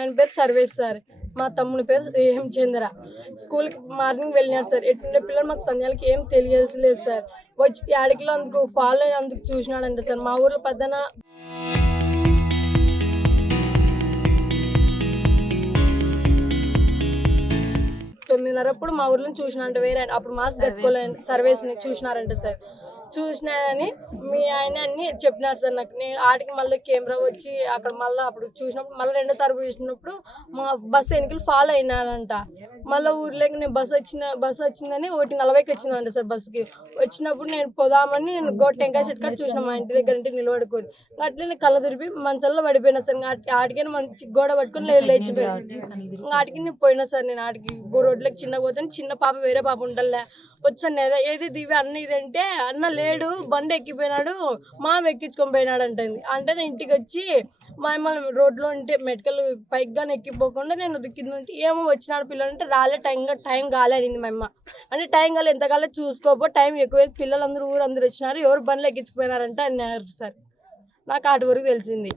ఆయన పేరు సర్వేష్ సార్, మా తమ్ముని పేరు హేమచంద్ర. స్కూల్కి మార్నింగ్ వెళ్ళినారు సార్. ఎట్టుండే పిల్లలు మాకు సంధ్యాలకి ఏం తెలియలేదు సార్. వచ్చి యాడికిలో అందుకు ఫాలో అయినందుకు చూసినాడంట సార్. మా ఊర్లో పెద్దన 9:30 మా ఊర్లో చూసినంట. వేరే అప్పుడు మాస్క్ కట్టుకోలేని సర్వేస్ని చూసినారంట సార్. చూసినాయని మీ ఆయన అన్ని చెప్పినారు సార్ నాకు. నేను ఆడికి మళ్ళీ కెమెరా వచ్చి అక్కడ మళ్ళీ అప్పుడు చూసినప్పుడు మళ్ళీ రెండో తరపు చూసినప్పుడు మా బస్సు వెనుకలు ఫాలో అయినాడంట. మళ్ళీ ఊర్లోకి నేను బస్సు వచ్చిందని 1:40కి వచ్చిందంట సార్. బస్సుకి వచ్చినప్పుడు నేను పోదామని నేను టెంకాయ చెట్టు కాడ చూసిన మా ఇంటి దగ్గర ఇంటికి నిలబడుకొని. అట్లా నేను కళ్ళ తిరిపి మంచాల్లో పడిపోయినా సార్. ఆడికైనా మంచి గోడ పట్టుకొని లేచిపోయాను. ఆడికి నేను పోయినా సార్. నేను ఆడికి రోడ్లోకి చిన్న పోతాను. చిన్న పాప వేరే పాప ఉండాలే వచ్చాను. ఏది దివి అన్న ఇదంటే అన్న లేడు, బండి ఎక్కిపోయినాడు, మామ ఎక్కించుకొని పోయినాడు అంటుంది. అంటే నేను ఇంటికి వచ్చి మా అమ్మ రోడ్లో ఉంటే మెటకలు పైకి కానీ ఎక్కిపోకుండా నేను కింద ఉంటే ఏమో వచ్చినాడు పిల్లలు అంటే రాలే, టైం కాలే అనింది మా అమ్మ. అంటే టైం కాలే ఎంత కాలే చూసుకోపో, టైం ఎక్కువ పిల్లలందరూ ఊరందరూ వచ్చినారు, ఎవరు బండ్లు ఎక్కించుకుపోయినారంటే అన్నారు సార్. నాకు ఆటి వరకు తెలిసింది.